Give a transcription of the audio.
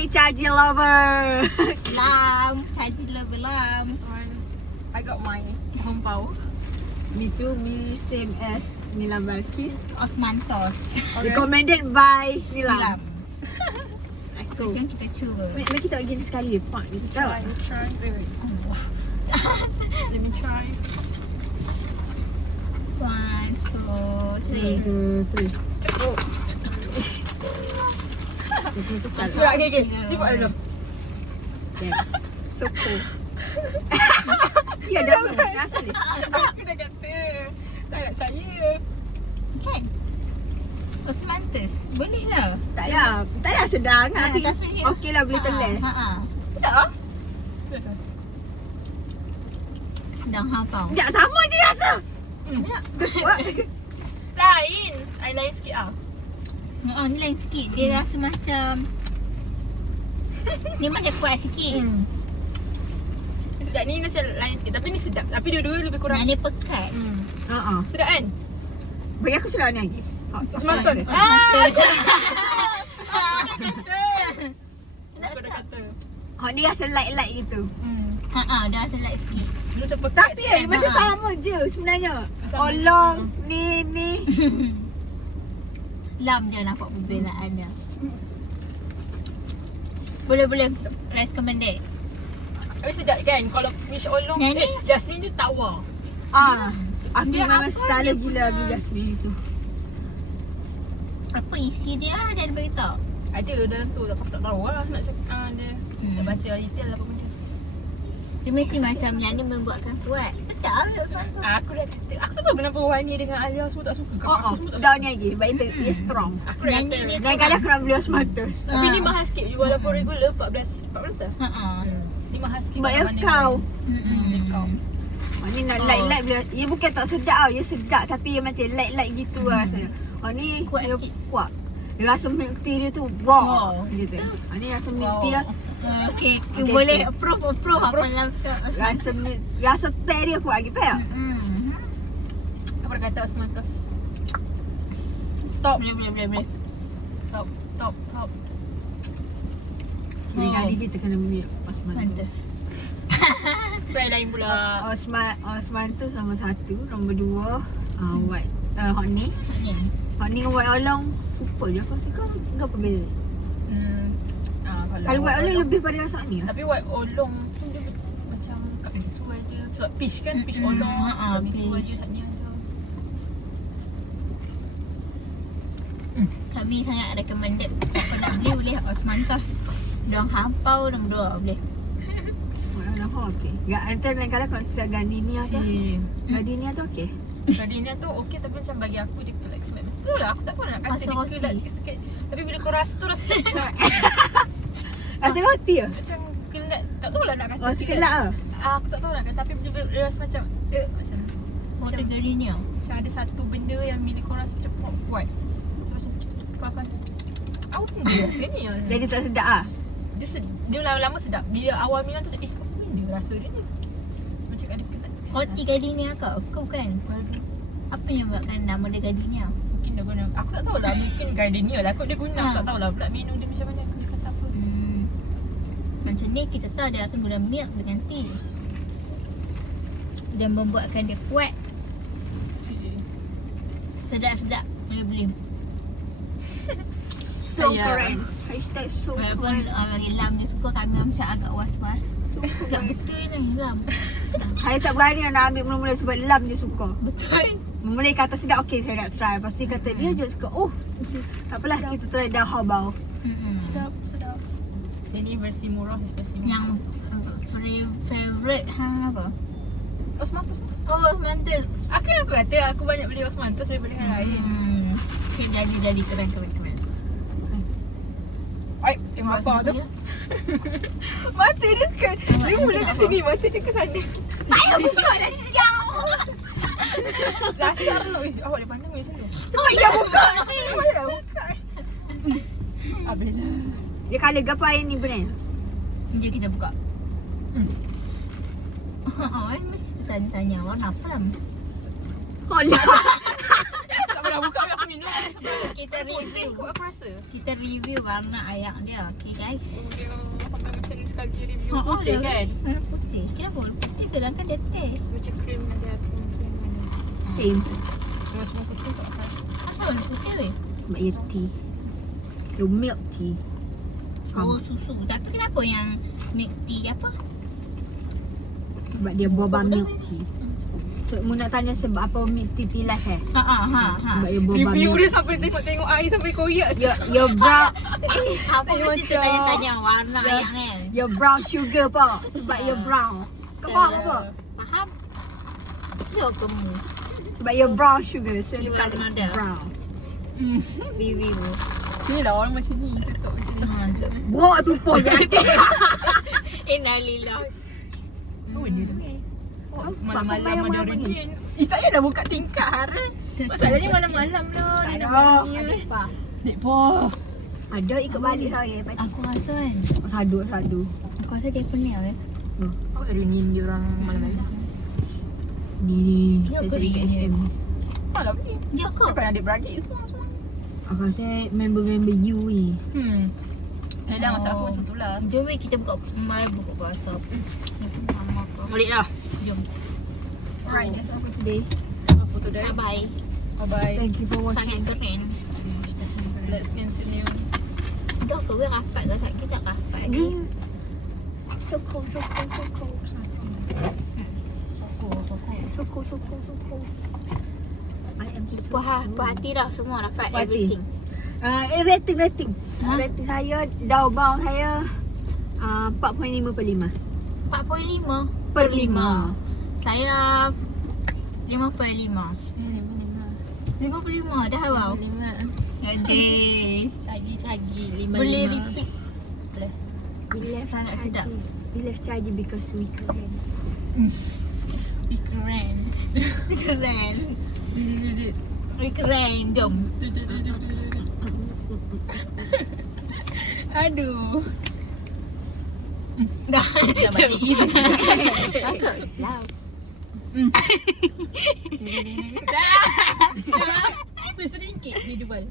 Hi, Caji lover. Lam, caji lam. This one. I got my Hongpao. Me too, me same as Nilam Balkis. Osmantos. Recommended by Nilam. Lam. Let's go. Jom kita cuba. Mari kita bagi ni sekali. Pak, kita tahu. Try. Wait. Let me try. 1, 2, 3. 1, 2, 3. Oh. Surat gigi. Sibuk dulu. So cool. Ya, dah rasa ni. Aku dah kata. Tak nak percaya. Kan? Osmantos. Boleh lah. Tak lah sedang tapi tapi- okey lah boleh telan. Tak ah? Dah hafal. Tak sama je rasa. Lain. I lain sikit ah. Ni lain sikit. Dia rasa macam ni macam kuat sikit. Sedap ni macam lain sikit. Tapi ni sedap. Tapi dua-dua lebih kurang. Yang ni pekat. Sedap kan? Bagi aku sedap ni lagi. Osmantos. Osmantos. Aku dah kata. Ni rasa light-light gitu. Dah rasa light sikit. Dulu macam pekat Tapi sikit. macam sama je sebenarnya. Sama. Olong ni. Lam je nampak perbezaan dia. Boleh. Recommended. Tapi sedap kan? Kalau fish olong Yang ni? Jasmine tu tawar. Aku Dia memang apa salah ni? gila beli Jasmine tu. Apa isi dia? Dia ada beritahu. Ada dalam tu. Aku tak tahu lah nak cakap. Dia tak baca detail apa benda. Dia mesti macam yang ni membuatkan kuat. Sedap lah Osmantos. Aku dah kata. Aku tak tahu kenapa Wani dengan Alia semua tak suka. Aku semua tak suka. Dah ni lagi. Baik dia strong. Aku dah Yang kata. ni dia Lain kali aku nak beli Osmantos. Tapi ni mahal sikit. Walaupun regular 14 lah. Ni mahal sikit. Sebab yang kau. Yang kau. Ni nak light-light bila. Ia bukan tak sedap tau. Ia sedap tapi ia macam light-light gitu lah rasanya. Ni Kuat dia sikit. kuat. Dia rasa milk tea dia tu raw Wow. gitu. Ni rasa milk tea dia. Okay, Okay, boleh okay. approve apa dalam tu. Rasa teh dia kuat gitu ya. Apa dah kata Osmantos? Top. Boleh. Top. Jadi kali kita kena beli Osmantos. Mantas. Brand lain pula. Osmantos nombor 1, nombor 2 white honey. Ni. Honey dengan white olong super je aku suka. Apa beza? Kalau white olong lebih pada rasa ni lah. Tapi white olong pun dia macam kat visual dia. Sebab peach kan, peach olong. Kat visual peach. dia kat ni ada. Kami sangat recommended. Siapa nak beli boleh Osmantos. Diorang hampau nombor 2 boleh. White olong pun okey. Nanti lain kali kalau kita gardenia tu. Gardenia tu okey. Gardenia tu okey tapi macam bagi aku dia kelat-kelat. Betul lah aku tak tahu nak kata Rasa dia roti. kelat sikit. Tapi bila kau rasa tu rasa Rasa roti ke? macam kelat. Tak tahu lah nak kata. Oh sekelak ke? Aku tak tahu nak kata tapi bila dia rasa macam macam Water gardenia. macam ada satu benda yang bila kau rasa macam kuat. Tu macam kau akan apa dia rasa ni? Jadi tak sedap ah. Dia lama-lama sedap. Bila awal minum tu macam apa benda rasa dia ni? Macam ada kelat. Roti gardenia kau? Kau bukan? Apa yang buatkan nama dia gardenia? Mungkin dia guna. Aku tak tahulah mungkin gardenia lah kot dia guna. Aku tak tahulah pula minum dia macam mana. Dia kata apa? Macam ni kita tahu dia akan guna milk dengan tea. Dan membuatkan dia kuat. Sedap-sedap. Boleh beli. So Ayah. keren. Hashtag so Walaupun keren. Lam dia suka, kami macam agak was-was. So Tak betul ni Lam. Saya tak berani nak ambil mula-mula sebab Lam dia suka. Betul. Mula kata sedap, okey saya nak try. Lepas tu dia kata dia je suka. Tak apalah kita try dah habau. Sedap. Dia ni versi murah, versi murah. Yang favorite hang apa? Osmantos. Oh, Osmantos. Aku kata aku banyak beli Osmantos daripada yang lain. Okay, jadi keren. Ai, tengok apa tu? Mata dia ke. Dia mula ke sini, mata dia ke sana. Tak payah buka lah siang. Dasar lu. Awak dia pandang macam tu. Sebab dia buka. Saya buka. Habislah. Dia colour apa air ni benar? Jom kita buka. Awak mesti tanya warna apa lah? Oh lah. Tak pernah buka aku minum. Kita review. Aku rasa. Kita review warna ayak dia. Okay guys. Dia sampai macam ni sekali review Oh, putih dia kan. warna putih. Kenapa warna putih tu kan dia teh? Macam krim dia krim manis. Same. Semua putih tak apa. Apa warna putih weh? Sebab ia tea. Your milk tea. Oh susu. Tapi kenapa yang milk tea apa? Sebab dia boba milk tea. So, mu nak tanya sebab apa milk tea tilas Ha. Sebab dia boba Review milk. dia sampai tengok air sampai koyak. Your brown Apa mesti tanya-tanya warna ayak ni? your brown sugar pa. Sebab your brown. Kau faham apa? Faham? Dia kamu Sebab your brown sugar. So Dia the colour warna is dia. brown. review. Sini lah orang macam ni. Tutup macam ni. Buat tumpah ke hati. Innalillah. Oh dia tu ni. Malam-malam Apa ada ni? review. Tak payah dah buka tingkap Haran. Masalahnya malam-malam lah. Dia nak buat review. Dek po. Ada ikut balik saya. Aku rasa kan. Sadu. Aku rasa dia pening eh. Oh reunion dia orang malam-malam. Ni. Ya, Saya boleh. kat SM. Malam ni. Ya ke? Depan adik-beradik semua. Aku rasa member-member you ni. Dah masa aku macam tu lah. Jom weh kita buka semai buka bahasa. Sama ke? Balik lah. Jom. Alright, that's all for today. Apa tu dah? Bye. Bye-bye. Thank you for watching. Sangat keren. Let's continue. Dah ke weh rapat ke tak? Kita rapat lagi. So cold. I am so Puas hati dah semua dapat Puas hati. everything. Rating. Ha? Rating saya, Dow Bound saya 4.5 per 5. 4.5 Per 5. Saya 5.5. 55 dah wow. 5. Adik. Cagi 5. Boleh repeat. Boleh. We left Sangat sedap. Chaji. We left Chaji because we couldn't. Keren. Keren. Keren. Jom. Aduh. Dah. Dah balik. Lah. Dah. Sedikit ni Dubai.